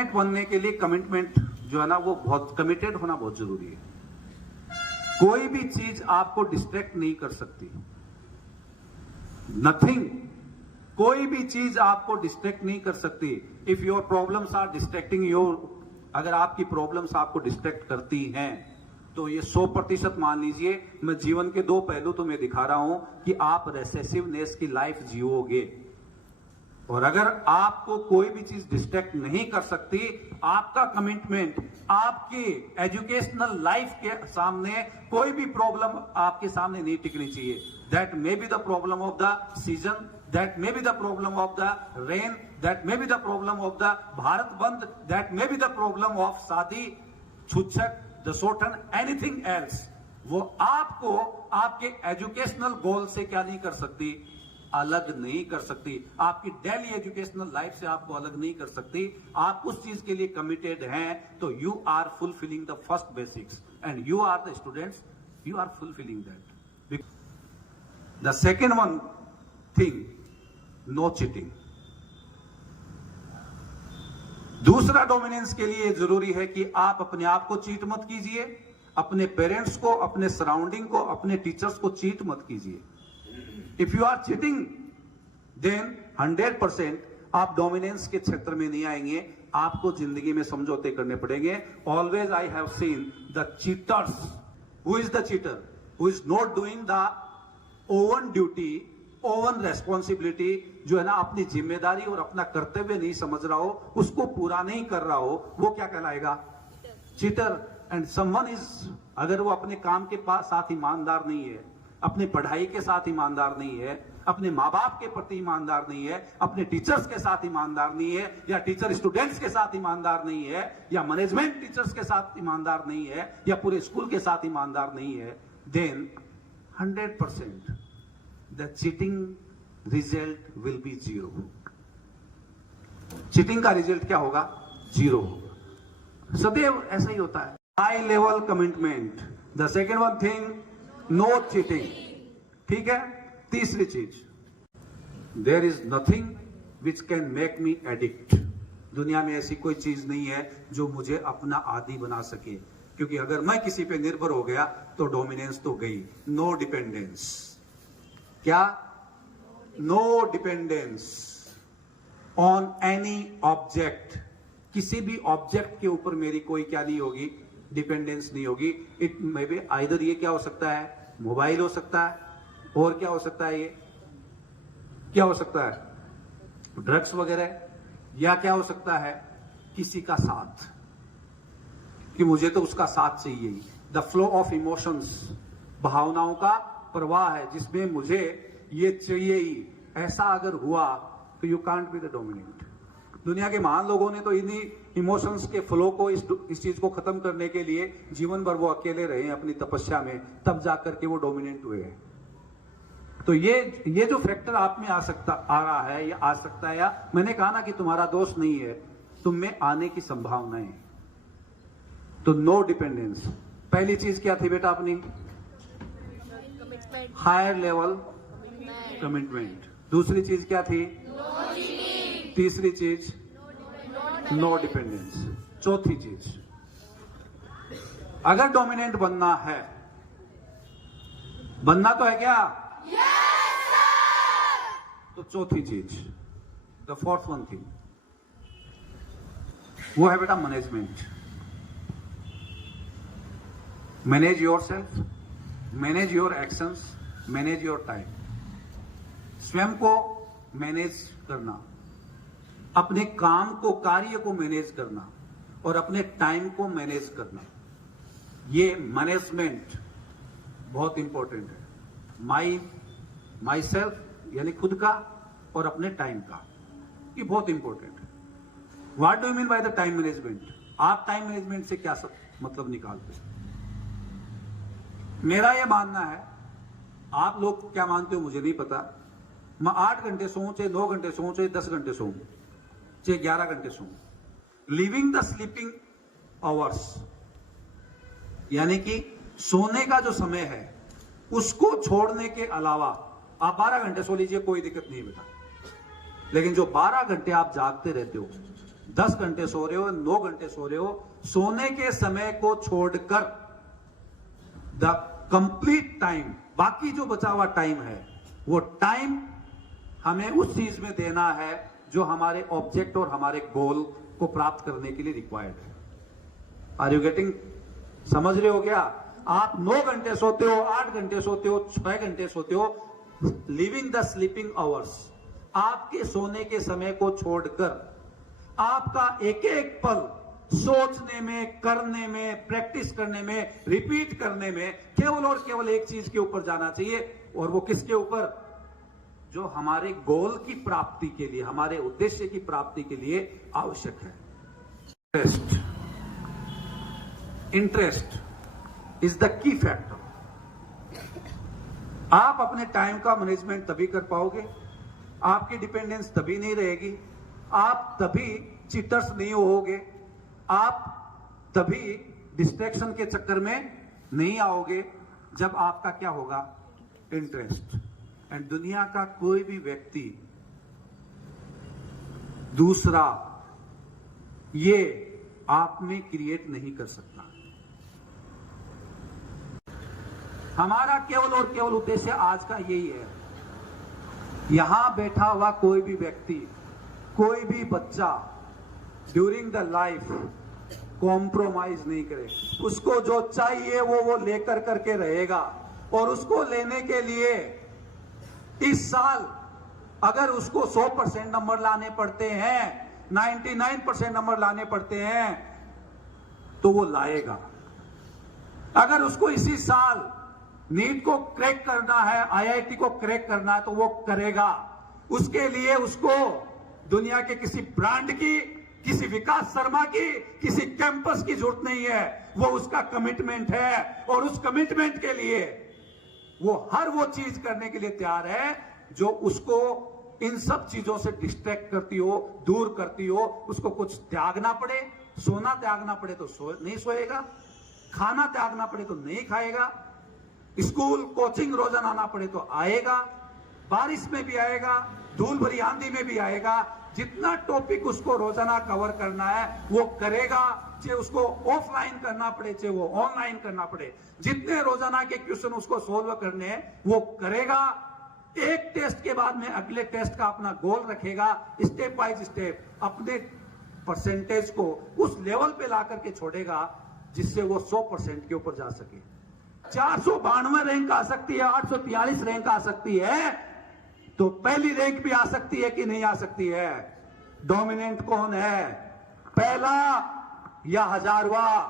Dominant बनने के लिए कमिटमेंट जो है ना, वो बहुत कमिटेड होना बहुत जरूरी है। कोई भी चीज आपको डिस्ट्रैक्ट नहीं कर सकती, नथिंग, कोई भी चीज आपको डिस्ट्रैक्ट नहीं कर सकती। If your problems are distracting your, अगर आपकी प्रॉब्लम्स आपको डिस्ट्रैक्ट करती हैं तो ये 100% मान लीजिए, मैं जीवन के 2 पहलू तो मैं दिखा रहा हूं कि आप रेसेसिवनेस की लाइफ जियोगे। और अगर आपको कोई भी चीज डिस्ट्रैक्ट नहीं कर सकती, आपका कमिटमेंट, आपकी एजुकेशनल लाइफ के सामने कोई भी प्रॉब्लम आपके सामने नहीं टिकनी चाहिए। That may be the problem of the season, that may be the problem of the rain, that may be the problem of the Bharat Bandh, that may be the problem of शादी, छुच्छक, दसोटन, anything else। वो आपको आपके educational गोल से क्या नहीं कर सकती, अलग नहीं कर सकती। आपकी डेली एजुकेशनल लाइफ से आपको अलग नहीं कर सकती। आप उस चीज के लिए कमिटेड हैं तो you are fulfilling the first basics and you are the students, you are fulfilling that. The second one thing, no cheating. दूसरा डोमिनेंस के लिए जरूरी है कि आप अपने आप को चीट मत कीजिए, अपने पेरेंट्स को, अपने सराउंडिंग को, अपने टीचर्स को चीट मत कीजिए। If you are cheating then 100% आप डोमिनेंस के क्षेत्र में नहीं आएंगे, आपको जिंदगी में समझौते करने पड़ेंगे। Always I have seen the cheaters. Who is the cheater? Who is not doing the oven duty, oven responsibility, जो है ना, अपनी जिम्मेदारी और अपना कर्तव्य नहीं समझ रहा हो, उसको पूरा नहीं कर रहा हो, वो क्या कहलाएगा? चीटर। एंड समवन इज, अगर वो अपने काम के साथ ईमानदार नहीं है, अपनी पढ़ाई के साथ ईमानदार नहीं है, अपने माँ बाप के प्रति ईमानदार नहीं है, अपने टीचर्स के साथ ईमानदार नहीं है, या टीचर स्टूडेंट्स के साथ ईमानदार नहीं है, या मैनेजमेंट टीचर्स के साथ ईमानदार नहीं है, या पूरे स्कूल के साथ ईमानदार नहीं है, then 100% the cheating result will be 0। Cheating का रिजल्ट क्या होगा? 0 होगा। सदैव ऐसा ही होता है। High level commitment. The second one thing, no cheating. ठीक है। तीसरी चीज, there is nothing which can make me addict. दुनिया में ऐसी कोई चीज नहीं है जो मुझे अपना आदी बना सके, क्योंकि अगर मैं किसी पे निर्भर हो गया तो डोमिनेंस तो गई। No dependence. क्या? No dependence on any object. किसी भी ऑब्जेक्ट के ऊपर मेरी कोई क्या नहीं होगी? डिपेंडेंस नहीं होगी। इट मे बी आइदर, ये क्या हो सकता है? मोबाइल हो सकता है, और क्या हो सकता है? ये क्या हो सकता है? ड्रग्स वगैरह, या क्या हो सकता है? किसी का साथ, कि मुझे तो उसका साथ चाहिए ही। द फ्लो ऑफ इमोशंस, भावनाओं का प्रवाह है जिसमें मुझे ये चाहिए ही। ऐसा अगर हुआ तो you can't be the dominant. दुनिया के महान लोगों ने तो इन्हीं इमोशंस के फ्लो को, इस चीज को खत्म करने के लिए जीवन भर वो अकेले रहे हैं अपनी तपस्या में, तब जाकर के वो डोमिनेंट हुए हैं। तो ये जो फैक्टर आप में आ रहा है, या आ सकता है, या मैंने कहा ना कि तुम्हारा दोष नहीं है, तुम में आने की संभावना है। तो नो डिपेंडेंस। पहली चीज क्या थी बेटा अपनी? Higher level commitment. दूसरी चीज क्या थी? तीसरी चीज नो डिपेंडेंस। चौथी चीज, अगर डोमिनेंट बनना है, बनना तो है क्या? yes, sir! तो चौथी चीज, द फोर्थ वन थिंग, वो है बेटा management. Manage your self, manage your actions, manage your time. स्वयं को मैनेज करना, अपने काम को, कार्य को मैनेज करना, और अपने टाइम को मैनेज करना, ये मैनेजमेंट बहुत इंपॉर्टेंट है। माई सेल्फ यानी खुद का, और अपने टाइम का, ये बहुत इंपॉर्टेंट है। What do you mean by the time management? आप टाइम मैनेजमेंट से क्या मतलब निकालते हैं? मेरा ये मानना है, आप लोग क्या मानते हो मुझे नहीं पता, मैं 8 घंटे सोऊं, चाहे 9 घंटे सोऊं, चाहे 10 घंटे सोऊं, चाहे 11 घंटे सोऊं, लिविंग द स्लीपिंग आवर्स, यानी कि सोने का जो समय है उसको छोड़ने के अलावा आप 12 घंटे सो लीजिए, कोई दिक्कत नहीं बेटा। लेकिन जो 12 घंटे आप जागते रहते हो, 10 घंटे सो रहे हो, 9 घंटे सो रहे हो, सोने के समय को छोड़कर द कंप्लीट टाइम, बाकी जो बचा हुआ टाइम है, वो टाइम हमें उस चीज में देना है जो हमारे ऑब्जेक्ट और हमारे गोल को प्राप्त करने के लिए रिक्वायर्ड है। Are you getting? समझ रहे हो क्या? आप 9 घंटे सोते हो, 8 घंटे सोते हो, 6 घंटे सोते हो, लिविंग द स्लीपिंग आवर्स, आपके सोने के समय को छोड़कर आपका एक एक पल सोचने में, करने में, प्रैक्टिस करने में, रिपीट करने में केवल और केवल एक चीज के ऊपर जाना चाहिए, और वो किसके ऊपर? जो हमारे गोल की प्राप्ति के लिए, हमारे उद्देश्य की प्राप्ति के लिए आवश्यक है। Interest is the key factor. आप अपने टाइम का मैनेजमेंट तभी कर पाओगे, आपकी डिपेंडेंस तभी नहीं रहेगी, आप तभी चीटर्स नहीं होगे, आप तभी डिस्ट्रैक्शन के चक्कर में नहीं आओगे, जब आपका क्या होगा? इंटरेस्ट। एंड दुनिया का कोई भी व्यक्ति दूसरा ये आप में क्रिएट नहीं कर सकता। हमारा केवल और केवल उद्देश्य आज का यही है, यहां बैठा हुआ कोई भी व्यक्ति, कोई भी बच्चा ड्यूरिंग द लाइफ कॉम्प्रोमाइज नहीं करे, उसको जो चाहिए वो लेकर करके रहेगा, और उसको लेने के लिए इस साल अगर उसको 100% नंबर लाने पड़ते हैं, 99% नंबर लाने पड़ते हैं, तो वो लाएगा। अगर उसको इसी साल नीट को क्रैक करना है, आईआईटी को क्रैक करना है, तो वो करेगा। उसके लिए उसको दुनिया के किसी ब्रांड की, किसी विकास शर्मा की, किसी कैंपस की जरूरत नहीं है, वो उसका कमिटमेंट है, और उस कमिटमेंट के लिए वो हर वो चीज करने के लिए तैयार है जो उसको इन सब चीजों से डिस्ट्रैक्ट करती हो, दूर करती हो। उसको कुछ त्यागना पड़े, सोना त्यागना पड़े तो नहीं सोएगा, खाना त्यागना पड़े तो नहीं खाएगा, स्कूल कोचिंग रोजाना आना पड़े तो आएगा, बारिश में भी आएगा, धूल भरी आंधी में भी आएगा। जितना टॉपिक उसको रोजाना कवर करना है वो करेगा, चाहे उसको ऑफलाइन करना पड़े, चाहे वो ऑनलाइन करना पड़े। जितने रोजाना के क्वेश्चन उसको सोल्व करने हैं वो करेगा। एक टेस्ट के बाद में अगले टेस्ट का अपना गोल रखेगा, स्टेप बाय स्टेप अपने परसेंटेज को उस लेवल पे ला करके छोड़ेगा जिससे वो 100% के ऊपर जा सके। 492 रैंक आ सकती है, 843 रैंक आ सकती है, तो पहली रैंक भी आ सकती है कि नहीं आ सकती है? डोमिनेंट कौन है, पहला या 1000वां?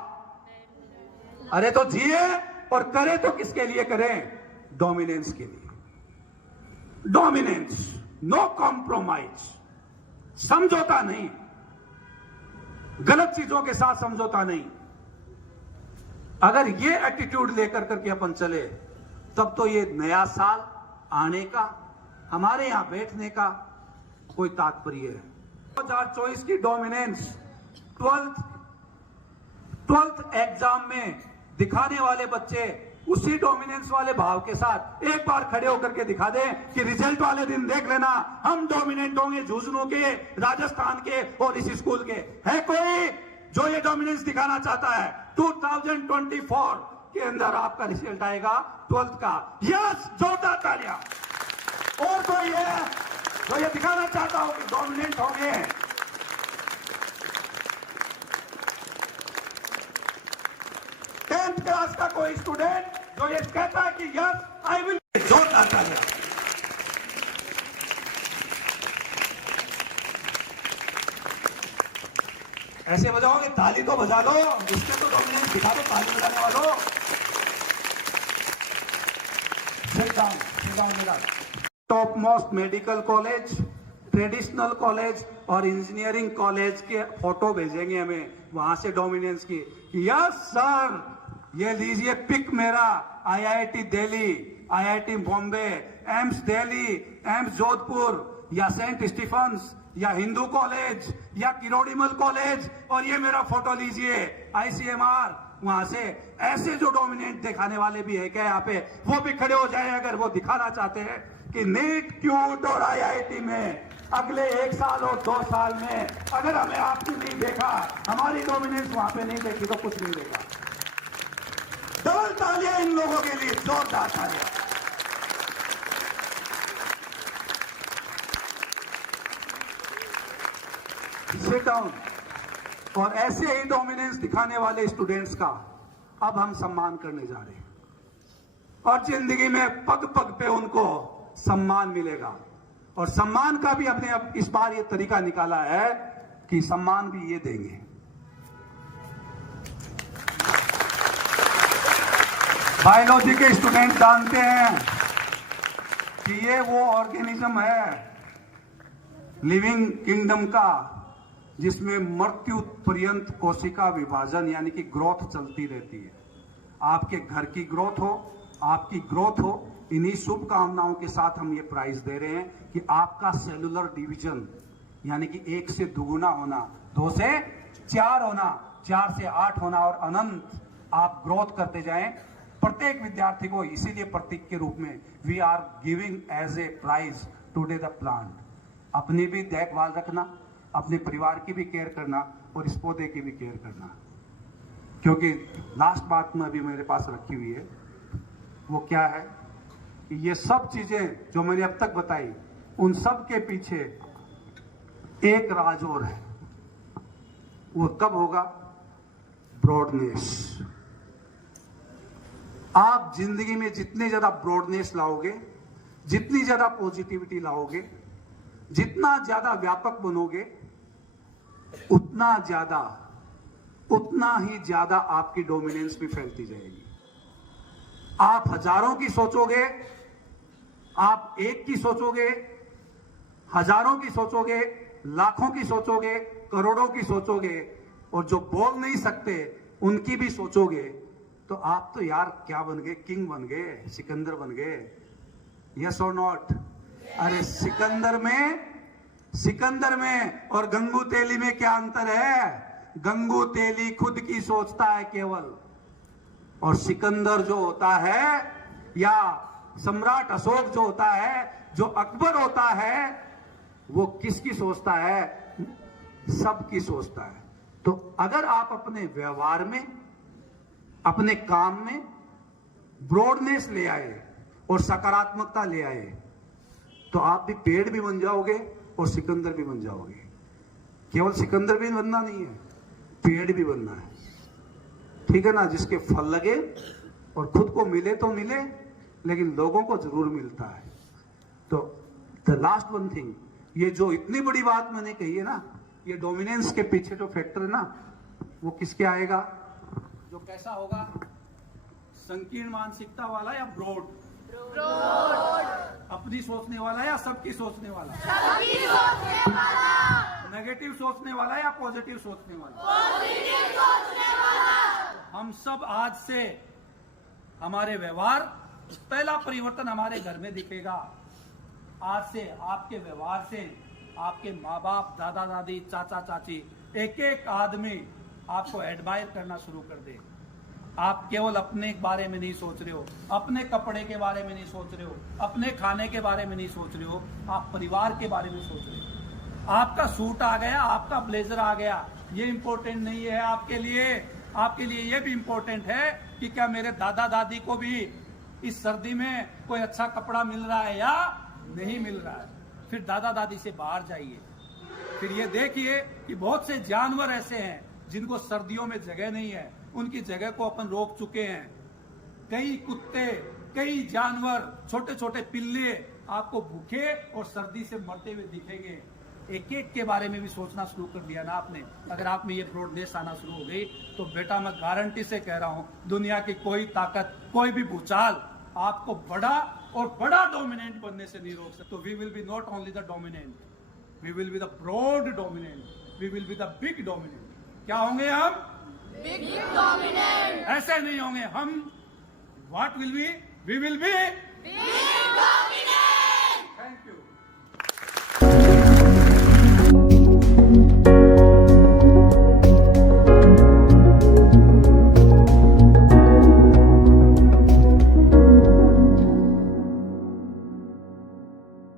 अरे तो जिए और करे तो किसके लिए करें? डोमिनेंस के लिए। डोमिनेंस, नो कॉम्प्रोमाइज, समझौता नहीं, गलत चीजों के साथ समझौता नहीं। अगर ये एटीट्यूड लेकर करके अपन चले तब तो ये नया साल आने का, हमारे यहां बैठने का कोई तात्पर्य है। 2024 की डोमिनेंस 12th एग्जाम में दिखाने वाले बच्चे उसी डोमिनेंस वाले भाव के साथ एक बार खड़े होकर के दिखा दें कि रिजल्ट वाले दिन देख लेना हम डोमिनेंट होंगे, झुंझुनू के, राजस्थान के और इसी स्कूल के। है कोई जो ये डोमिनेंस दिखाना चाहता है? 2024 के अंदर आपका रिजल्ट आएगा 12th का। यस, जोरदार तालियां। और कोई है जो ये दिखाना चाहता हो कि डोमिनेंट होंगे? टेंथ क्लास का कोई स्टूडेंट जो ये कहता है कि यस आई विल, जोरदार तालियां। ऐसे बजाओगे, ताली तो बजा लो, उससे तो डोमिनेंस दिखा दो, ताली बजाने वालों। सिट डाउन मेरा। Top most medical college, traditional college और इंजीनियरिंग कॉलेज के फोटो भेजेंगे हमें वहां से डोमिनेंस की। यस सर, ये लीजिए पिक मेरा, IIT Delhi, IIT Bombay, AIIMS Delhi, AIIMS Jodhpur, या सेंट स्टीफेंस, या हिंदू कॉलेज, या किरोड़ीमल कॉलेज, और ये मेरा फोटो लीजिए आईसीएमआर वहां से। ऐसे जो डोमिनेंट दिखाने वाले भी है क्या यहाँ पे, वो भी खड़े हो जाए अगर वो दिखाना चाहते हैं कि नीट, क्यूट और आईआईटी में अगले 1 साल और 2 साल में अगर हमें आपने नहीं देखा, हमारी डोमिनेंस वहां पे नहीं देखी तो कुछ नहीं देखा। डबल तालियां इन लोगों के लिए, जोरदार तालियां। Sit down. और ऐसे ही डोमिनेंस दिखाने वाले स्टूडेंट्स का अब हम सम्मान करने जा रहे हैं और जिंदगी में पग पग पे उनको सम्मान मिलेगा। और सम्मान का भी हमने अब इस बार ये तरीका निकाला है कि सम्मान भी ये देंगे। बायोलॉजी के स्टूडेंट जानते हैं कि ये वो ऑर्गेनिज्म है लिविंग किंगडम का जिसमें मृत्यु पर्यंत कोशिका विभाजन यानी कि ग्रोथ चलती रहती है। आपके घर की ग्रोथ हो, आपकी ग्रोथ हो, इन्हीं शुभकामनाओं के साथ हम ये प्राइज दे रहे हैं कि आपका सेलुलर डिवीजन यानी कि 1 से दुगुना होना, 2 से 4 होना, 4 से 8 होना और अनंत आप ग्रोथ करते जाएं। प्रत्येक विद्यार्थी को इसीलिए प्रतीक के रूप में we are giving as a prize today the plant. अपनी भी देखभाल रखना, अपने परिवार की भी केयर करना और इस पौधे की भी केयर करना। क्योंकि लास्ट बात में अभी मेरे पास रखी हुई है वो क्या है कि ये सब चीजें जो मैंने अब तक बताई उन सब के पीछे एक राज और है। वो कब होगा? ब्रॉडनेस। आप जिंदगी में जितने ज्यादा ब्रॉडनेस लाओगे, जितनी ज्यादा पॉजिटिविटी लाओगे, जितना ज्यादा व्यापक बनोगे, उतना ही ज्यादा आपकी डोमिनेंस भी फैलती जाएगी। आप हजारों की सोचोगे, आप 1 की सोचोगे, हजारों की सोचोगे, लाखों की सोचोगे, करोड़ों की सोचोगे और जो बोल नहीं सकते उनकी भी सोचोगे, तो आप तो यार क्या बन गए? किंग बन गए, सिकंदर बन गए। यस और नॉट? अरे सिकंदर में और गंगू तेली में क्या अंतर है? गंगू तेली खुद की सोचता है केवल, और सिकंदर जो होता है या सम्राट अशोक जो होता है, जो अकबर होता है, वो किसकी सोचता है? सबकी सोचता है। तो अगर आप अपने व्यवहार में, अपने काम में ब्रॉडनेस ले आए और सकारात्मकता ले आए तो आप भी पेड़ भी बन जाओगे और सिकंदर भी बन जाओगे। केवल सिकंदर भी बनना नहीं है, पेड़ भी बनना है। ठीक है ना? जिसके फल लगे और खुद को मिले तो मिले, लेकिन लोगों को जरूर मिलता है। तो द लास्ट वन थिंग, ये जो इतनी बड़ी बात मैंने कही है ना, ये डोमिनेंस के पीछे जो फैक्टर है ना, वो किसके आएगा? जो कैसा होगा? संकीर्ण मानसिकता वाला या ब्रॉड? अपनी सोचने वाला या सबकी सोचने वाला? सबकी सोचने वाला। नेगेटिव सोचने वाला या पॉजिटिव सोचने वाला? पॉजिटिव सोचने वाला। हम सब आज से हमारे व्यवहार, पहला परिवर्तन हमारे घर में दिखेगा। आज से आपके व्यवहार से आपके माँ बाप, दादा दादी, चाचा चाची, एक एक आदमी आपको एडमायर करना शुरू कर दे। आप केवल अपने बारे में नहीं सोच रहे हो, अपने कपड़े के बारे में नहीं सोच रहे हो, अपने खाने के बारे में नहीं सोच रहे हो, आप परिवार के बारे में सोच रहे हो। आपका सूट आ गया, आपका ब्लेजर आ गया, ये इंपॉर्टेंट नहीं है आपके लिए। आपके लिए ये भी इंपॉर्टेंट है कि क्या मेरे दादा दादी को भी इस सर्दी में कोई अच्छा कपड़ा मिल रहा है या नहीं मिल रहा है। फिर दादा दादी से बाहर जाइए, फिर ये देखिए कि बहुत से जानवर ऐसे हैं जिनको सर्दियों में जगह नहीं है, उनकी जगह को अपन रोक चुके हैं। कई कुत्ते, कई जानवर, छोटे छोटे पिल्ले आपको भूखे और सर्दी से मरते हुए दिखेंगे। एक एक के बारे में भी सोचना शुरू कर दिया ना आपने। अगर आप में ये ब्रॉडनेस आना शुरू हो गई तो बेटा मैं गारंटी से कह रहा हूं, दुनिया की कोई ताकत, कोई भी भूचाल आपको बड़ा और बड़ा डोमिनेंट बनने से नहीं रोक सकता। तो we will be not only the dominant, we will be the broad dominant, we will be the big dominant. क्या होंगे हम? Big dominant. ऐसे नहीं होंगे हम। What will be? We will be big dominant.